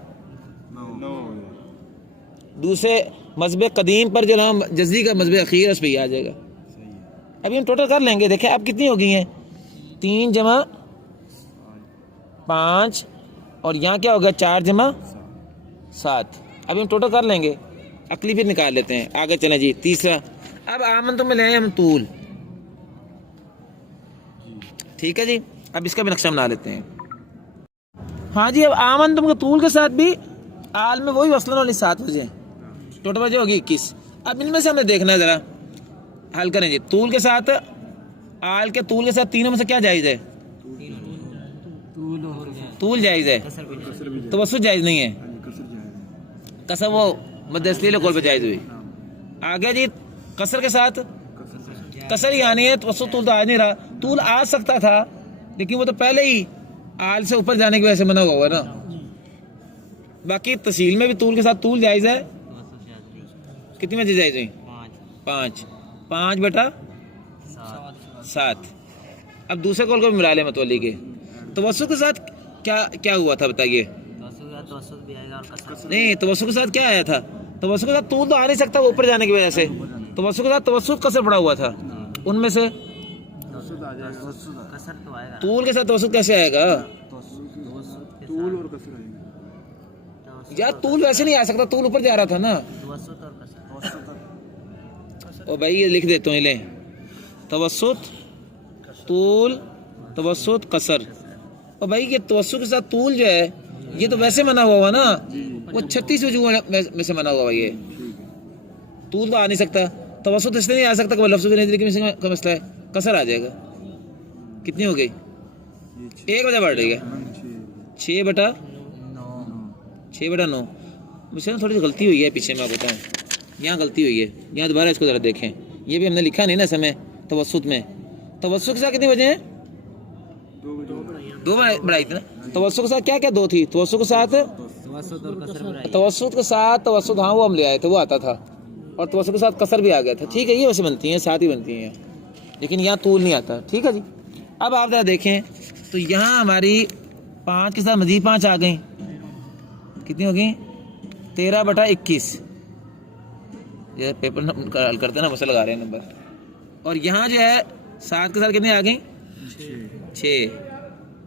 دوسرے مذہب قدیم پر جو ہم جزری کا مذہب اخیر اس پہ ہی آ جائے گا. ابھی ہم ٹوٹل کر لیں گے, دیکھیں اب کتنی ہو گئی ہیں, 3 + 5, اور یہاں کیا ہوگا 4 + 7. ابھی ہم ٹوٹل کر لیں گے, عقلی پھر نکال لیتے ہیں. آگے چلیں جی, تیسرا. اب آمن میں لیں ہم طول. ٹھیک ہے جی, اب اس کا بھی نقشہ بنا لیتے ہیں. ہاں جی, اب آمن کے طول کے ساتھ بھی آل میں وہی وصلن والی 7 وجہ ہیں, ٹوٹل وجہ ہوگی 21. اب ان میں سے ہمیں دیکھنا ہے, ذرا حل کریں جی. طول کے ساتھ آل کے طول کے ساتھ تینوں میں سے کیا جائز ہے؟ طول جائز ہے, توسط جائز نہیں ہے. کسر وہ مد اصلی قول پہ جائز ہوئی. آگے جی کسر کے ساتھ کسر ہی آنی ہے, توسط طول تو آ نہیں رہا. طول آ سکتا تھا لیکن وہ تو پہلے ہی آل سے اوپر جانے کی وجہ سے منع ہوا ہے نا. باقی تفصیل میں بھی طول کے ساتھ طول جائز ہے. کتنی وجہ جائز ہوئی؟ 5/7. اب دوسرے قول کو بھی ملا لیں متولی کے. توسط کے ساتھ کیا ہوا تھا بتائیے؟ نہیں, توسط کے ساتھ کیا آیا تھا؟ توسط کے ساتھ طول تو آ نہیں سکتا وہ اوپر جانے کی وجہ سے. توسط کے ساتھ توسط کسر پڑا ہوا تھا. ان میں سے طول کے ساتھ توسط کیسے آئے گا یار؟ طول ویسے نہیں آ سکتا, طول اوپر جا رہا تھا نا. او بھائی یہ لکھ دیتا ہوں, لیں توسط طول توسط کسر. اور بھائی یہ توسط کے ساتھ طول جو ہے یہ تو ویسے منع ہوا نا, وہ 36 وجوہ میں سے منع ہوا. یہ طول تو آ نہیں سکتا, توسط اس لیے نہیں آ سکتا کہ وہ لفظ کا مسئلہ ہے. کسر آ جائے گا. کتنی ہو گئی؟ 1 وجہ بڑھ رہی ہے, 6/9. مجھ سے تھوڑی سی غلطی ہوئی ہے پیچھے, میں آپ بتاؤں یہاں غلطی ہوئی ہے. یہاں دوبارہ اس کو ذرا دیکھیں, یہ بھی ہم نے لکھا نہیں نا اس میں. توسط میں توسط کے ساتھ کتنی وجہ ہیں؟ دو بڑھائی تھی نا. توسط کے ساتھ کیا کیا دو تھی؟ توسط کے ساتھ توسط کے ساتھ توسط، ہاں وہ ہم لے آئے تھے، وہ آتا تھا، اور توسط کے ساتھ کسر بھی آ گیا تھا. ٹھیک ہے، یہ ویسے بنتی ہیں، ساتھ ہی بنتی ہیں، لیکن یہاں طول نہیں آتا. ٹھیک ہے جی. اب آپ ذرا دیکھیں تو یہاں ہماری 5 کے ساتھ مزید 5 آ گئیں. کتنی ہو گئیں؟ 13/21. یہ پیپر حل کرتے ہیں نا، مسئلہ لگا رہے ہیں نمبر. اور یہاں جو ہے 7 کے ساتھ کتنی آ گئیں؟ 6.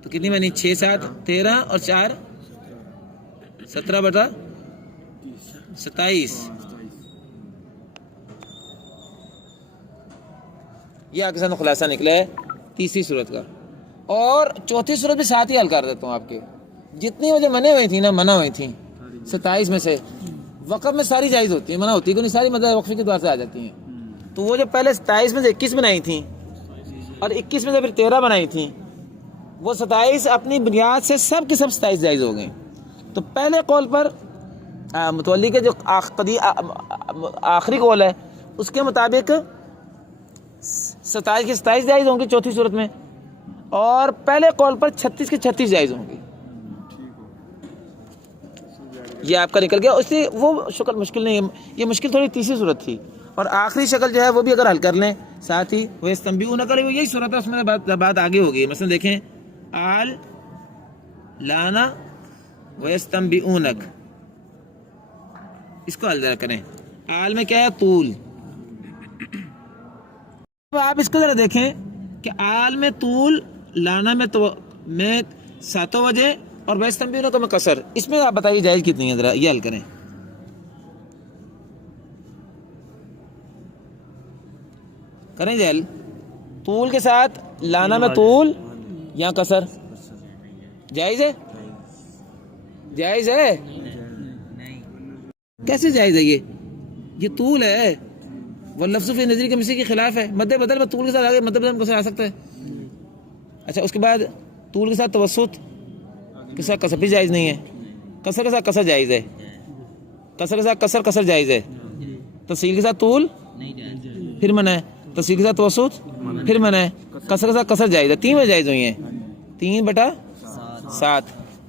تو کتنی بنی؟ 6 7 13 اور 4 17/27. یہ آپ کے ساتھ خلاصہ نکلا ہے تیسری صورت کا. اور چوتھی صورت بھی ساتھ ہی حل کر دیتا ہوں. آپ کے جتنی وجہ منع ہوئی تھی نا، منع ہوئی تھیں 27 میں سے، وقف میں ساری جائز ہوتی ہیں، منع ہوتی ہے کہ نہیں، ساری مطلب وقفے کے دوار سے آ جاتی ہیں. تو وہ جو پہلے 27 میں سے 21 بنائی تھیں اور 21 میں سے پھر 13 بنائی تھیں، وہ 27 اپنی بنیاد سے سب کے سب 27 جائز ہو گئیں. تو پہلے قول پر متولی کے جو آخری قول ہے اس کے مطابق 27 کے 27 جائز ہوں گے چوتھی صورت میں، اور پہلے قول پر 36 کے 36 جائز ہوں گے. یہ آپ کا نکل گیا. اس سے وہ شکل مشکل نہیں ہے، یہ مشکل تھوڑی تیسری صورت تھی. اور آخری شکل جو ہے وہ بھی اگر حل کر لیں ساتھ ہی، وہ استنبیو نہ کرے، وہ یہی صورت ہے، اس میں بات آگے ہوگی. مثلا دیکھیں آل لانا ویستنبئونک، اس کو حل ذرا کریں. آل میں کیا ہے؟ طول. اب آپ اس کو ذرا دیکھیں کہ آل میں طول، لانا میں 7 وجہ، اور ویستنبئونک میں کسر. اس میں آپ بتائیے جائز کتنی ہے؟ ذرا یہ حل کریں. کریں جی حل. طول کے ساتھ لانا میں طول یا کسر جائز ہے؟ جائز ہے؟ کیسے جائز ہے؟ یہ طول ہے، واللفظ فی نظری کے مثل کے خلاف ہے. مد بدل میں طول کے ساتھ آگے مد بدل میں کسر آ سکتا ہے. اچھا، اس کے بعد طول کے ساتھ توسط کے ساتھ کسر بھی جائز نہیں ہے. کسر کے ساتھ کسر جائز ہے. کسر کے ساتھ کسر جائز ہے. تصحیح کے ساتھ طول پھر منع ہے. تصحیح کے ساتھ توسط پھر منع ہے. کسر کے ساتھ کسر جائز ہے. 3 میں جائز ہوئی ہیں، 3/7.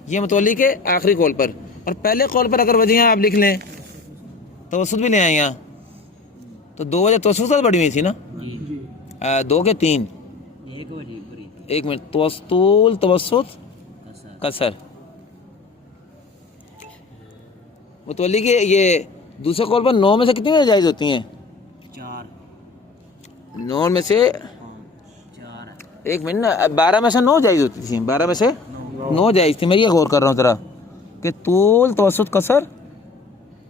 یہ متولی کے آخری قول پر. اور پہلے قول پر اگر وجہ آپ لکھ لیں، توسط بھی لے آئیں یہاں، تو 2 وجہ توسط سے بڑی ہوئی تھی نا، 2 کے 3. ایک منٹ. طول توسط کسر متولی کے یہ دوسرے قول پر 9 میں سے کتنی وجہ جائز ہوتی ہیں؟ 9 میں سے 1 منٹ نا، 12 میں سے 9 جائز ہوتی تھی. 12 میں سے 9 جائز تھی. میں یہ غور کر رہا ہوں ذرا کہ طول توسط کسر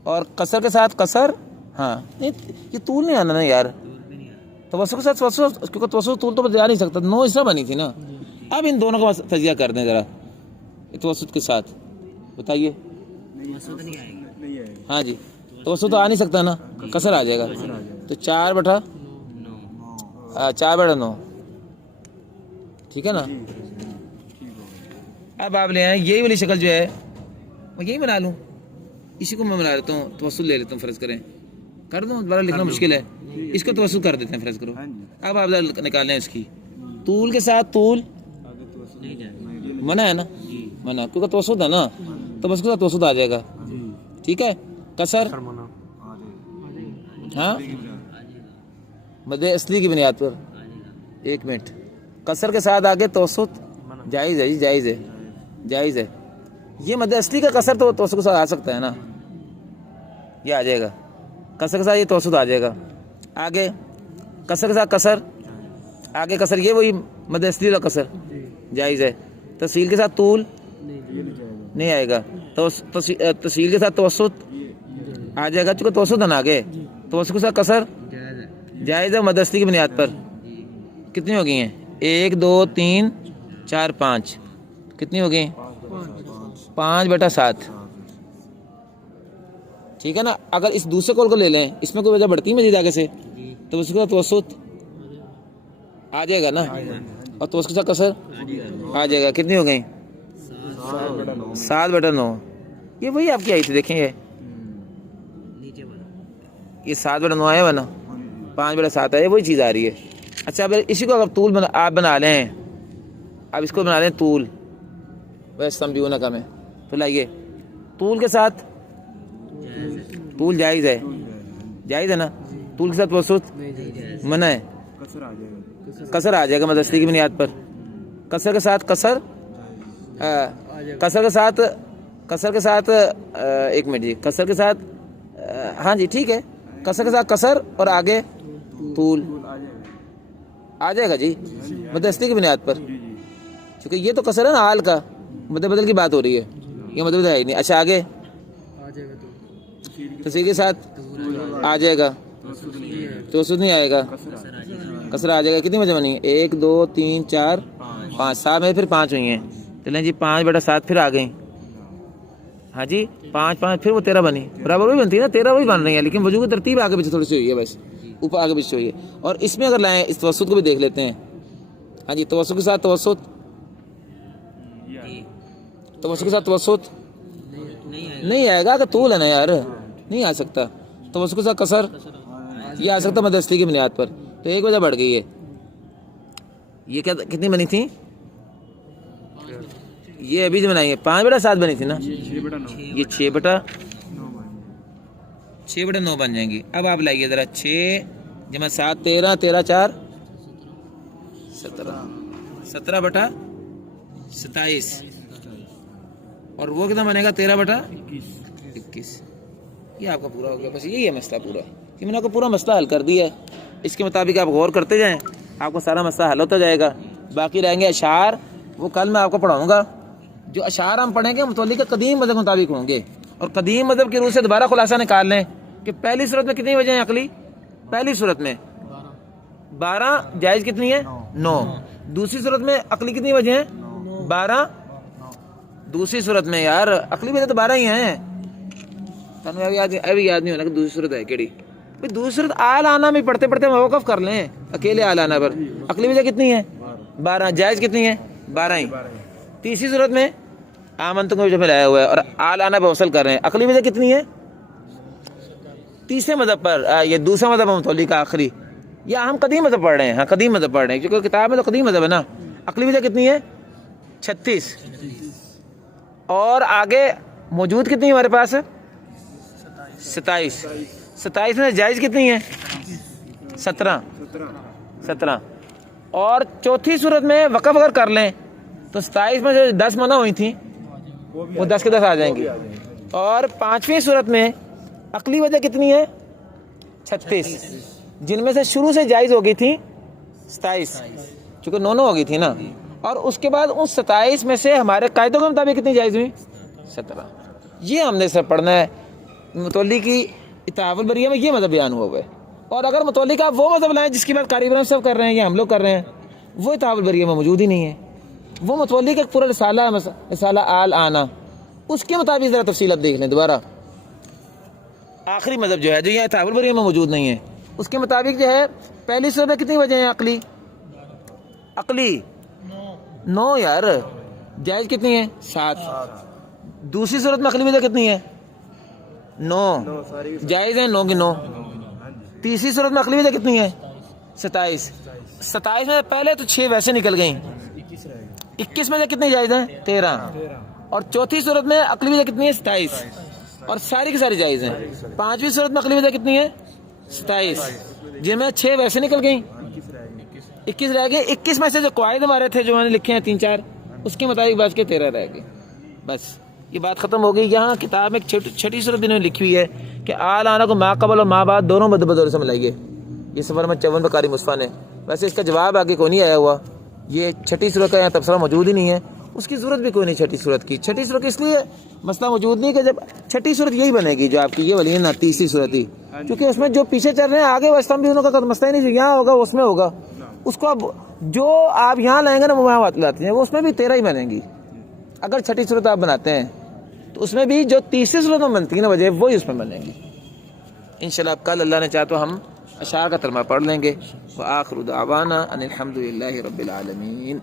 اور کسر کے ساتھ کسر. ہاں یہ طول نہیں آنا نا یار، توسط کے ساتھ توسط، کیونکہ توسط طول تو جا نہیں سکتا. 9 اس طرح بنی تھی نا. اب ان دونوں کا تجزیہ کر دیں ذرا. توسط کے ساتھ بتائیے. ہاں جی، توسط تو آ نہیں سکتا نا، کسر آ جائے گا. تو 4/9. ٹھیک ہے نا. اب آپ لے آئیں یہی والی شکل جو ہے، میں یہی بنا لوں، اسی کو میں بنا لیتا ہوں، توسط لے لیتا ہوں. فرض کریں کر دوں، دوبارہ لکھنا مشکل ہے، اس کو توسط کر دیتے ہیں. فرض کرو اب آپ نکالیں اس کی. طول کے ساتھ طول منع ہے نا، منع، کیونکہ توسط ہے نا، تو اس کے ساتھ توسط آ جائے گا. ٹھیک ہے. کسر ہاں مد اصلی کی بنیاد پر. 1 منٹ. کسر کے ساتھ آگے توسط جائز ہے جی، جائز ہے، جائز ہے. یہ مد اصلی کا کسر تو توسط کے ساتھ آ سکتا ہے نا، یہ آ جائے گا. کسر کے ساتھ یہ توسط آ جائے گا. آگے کسر کے ساتھ کسر، آگے کسر، یہ وہی مد اصلی کا کسر جائز ہے. تصحیل کے ساتھ طول نہیں آئے گا. تصحیل کے ساتھ توسط آ جائے گا، چونکہ توسط ہے نا آگے. توسط کے ساتھ کسر جائز ہے مد اصلی کی بنیاد پر. کتنی ہو گئی ہیں؟ 1 2 3 4 5. کتنی ہو گئی؟ 5/7. ٹھیک ہے نا. اگر اس دوسرے قول کو لے لیں، اس میں کوئی وجہ بڑھتی ہے مزید آگے سے، تو اس کا توسط آ جائے گا نا، اور توسط کے ساتھ کسر آ جائے گا. کتنی ہو گئی؟ 7/9. یہ وہی آپ کی آئی تھی، دیکھیں یہ 7/9 آیا ہوا نا، 5/7 ہے، وہی چیز آ رہی ہے. اچھا اب اسی کو اگر طول آپ بنا لیں، اب اس کو بنا لیں طول. وَيَسْتَنْبِئُونَكَ میں. تو لائیے طول کے ساتھ طول جائز ہے, جائز ہے نا. طول کے ساتھ توسط منع ہے. قصر آ جائے گا. قصر آ جائے گا مدرسے کی بنیاد پر. قصر کے ساتھ قصر, قصر کے ساتھ ایک منٹ جی, قصر کے ساتھ ہاں جی ٹھیک ہے, قصر کے ساتھ قصر اور آگے طول آ جائے گا جی مدرسے کی بنیاد پر. چونکہ یہ تو قصر ہے نا آل کا, مد بدل کی بات ہو رہی ہے, یہ مد بدل ہے ہی نہیں. اچھا آگے تصویر کے ساتھ آ جائے گا, توسط نہیں آئے گا, قصر آ جائے گا. کتنی وجہ بنی؟ 1 2 3 4 5, 7 میں پھر 5 ہوئی ہیں. چلیں جی 5/7 پھر آ گئیں. ہاں جی 5 5 پھر وہ 13 بنی, برابر وہی بنتی ہے نا, 13 وہی بن رہی ہے, لیکن وجوہ کی ترتیب آگے پیچھے تھوڑی سی ہوئی ہے, بس اوپر آگے پیچھے ہوئی ہے. اور اس میں اگر لائیں اس توسط کو بھی دیکھ لیتے ہیں. ہاں جی توسط کے ساتھ توسط, توسط کے ساتھ توسط نہیں آئے گا, کہ طول ہے نا یار, نہیں آ سکتا. توسط کے ساتھ قصر یہ آ سکتا مدرسے کی بنیاد پر. تو ایک وجہ بڑھ گئی ہے. یہ کیا کتنی بنی تھی؟ یہ ابھی جو بنائی ہے 5/7 بنی تھی نا, یہ 6/9 بن جائیں گی. اب آپ لائیے ذرا 6 × 7 13, 13 4 17, 17/27, اور وہ کتنا بنے گا 13/21. یہ آپ کا پورا ہو گیا. بس یہی ہے مسئلہ پورا, کہ میں نے آپ کو پورا مسئلہ حل کر دیا ہے. اس کے مطابق آپ غور کرتے جائیں, آپ کو سارا مسئلہ حل ہوتا جائے گا. باقی رہیں گے اشعار, وہ کل میں آپ کو پڑھاؤں گا. جو اشعار ہم پڑھیں گے متعلق قدیم مذہب کے مطابق ہوں گے, اور قدیم مذہب کی روح سے دوبارہ خلاصہ نکال لیں کہ پہلی صورت میں کتنی وجہ ہیں عقلی؟ پہلی صورت میں 12, جائز کتنی ہے 9. دوسری صورت میں عقلی کتنی وجہ ہیں 12. دوسری صورت میں یار عقلی وجہ تو 12 ہی ہیں. ابھی یاد نہیں ہونا کہ دوسری صورت ہے کیڑی. دوسری صورت آل آنا میں پڑھتے پڑھتے موقف کر لیں اکیلے آل آنا پر. عقلی وجہ کتنی ہے 12, جائز کتنی ہے 12 ہی. تیسری صورت میں آمنتم کو جو ملایا ہوا ہے اور آل آنا پہ وصل کر رہے ہیں, عقلی وجہ کتنی ہے تیسرے مذہب پر, یہ دوسرا مذہب متعلق کا آخری, یا ہم قدیم مذہب پڑھ رہے ہیں. ہاں قدیم مذہب پڑھ رہے ہیں کیونکہ کتاب میں تو قدیم مذہب ہے نا. عقلی وجہ کتنی ہے 36, اور آگے موجود کتنی ہے ہمارے پاس 27. 27 میں جائز کتنی ہے 17. اور چوتھی صورت میں وقف اگر کر لیں تو 27 میں جو 10 منع ہوئی تھیں وہ 10 کے 10 آ جائیں گی. اور پانچویں صورت میں عقلی وجہ کتنی ہے 36, جن میں سے شروع سے جائز ہو گئی تھی 27, چونکہ 9 ہو گئی تھی نا. اور اس کے بعد ان 27 میں سے ہمارے قاعدوں کے مطابق کتنی جائز ہوئی 17. یہ ہم نے سب پڑھنا ہے. متولی کی اتحاف البریہ میں یہ مذہب بیان ہوا ہے. اور اگر متولی کا آپ وہ مذہب لائیں جس کی بات قاری ابراہیم صاحب کر رہے ہیں یا ہم لوگ کر رہے ہیں, وہ اتحاف البریہ میں موجود ہی نہیں ہے. وہ متولی کا پورا رسالہ آل آنا, اس کے مطابق ذرا تفصیل اب دیکھ لیں دوبارہ. آخری مذہب جو ہے جو یہ اتحاف البریہ میں موجود نہیں ہے, اس کے مطابق جو ہے پہلی صورت میں کتنی وجہ ہیں عقلی 9 یار, جائز کتنی ہے 7. دوسری صورت میں عقلی وجہ کتنی ہے 9, جائز ہے 9 کی 9. تیسری صورت میں عقلی وجہ کتنی ہے 27. 27 میں پہلے تو 6 ویسے نکل گئیں, 21 میں سے کتنی جائز ہیں 13. اور چوتھی صورت میں عقلی وجہ کتنی ہے 27, اور ساری کی ساری جائز ہیں. پانچویں صورت میں عقلی وجہ کتنی ہے 27, جن میں 6 ویسے نکل گئیں, 21 رہ گئے. 21 میں سے جو قواعد ہمارے تھے جو میں نے لکھے ہیں 3-4, اس کے مطابق بات کے 13 رہ گئے. بس یہ بات ختم ہو گئی. یہاں کتاب میں ایک چھٹی صورت انہوں نے لکھی ہوئی ہے کہ آل آنا کو ما قبل اور ما بعد دونوں مد بدور سے ملائیے. یہ سفر میں 54 قاری مصطفیٰ نے, ویسے اس کا جواب آگے کوئی نہیں آیا ہوا. یہ چھٹی صورت کا یہاں تبصرہ موجود ہی نہیں ہے, اس کی ضرورت بھی کوئی نہیں چھٹی صورت کی. چھٹی صورت اس لیے مسئلہ موجود نہیں کہ جب چھٹی صورت یہی بنے گی جو آپ کی یہ والی ہے نا تیسری صورت ہی, کیونکہ اس میں جو پیچھے چل رہے ہیں آگے واسطہ بھی انہوں کا مسئلہ ہی نہیں, یہاں ہوگا اس میں ہوگا. اس کو اب جو آپ یہاں لائیں گے نا وہ وہاں لاتے ہیں, وہ اس میں بھی 13 ہی بنیں گی. اگر چھٹی صورت آپ بناتے ہیں تو اس میں بھی جو تیسری صورت میں بنتی ہے نا وجہ وہی اس میں بنیں گی. انشاءاللہ کل اللہ نے چاہا تو ہم اشعار کا ترجمہ پڑھ لیں گے. وآخر دعوانا ان الحمد للہ رب العالمین.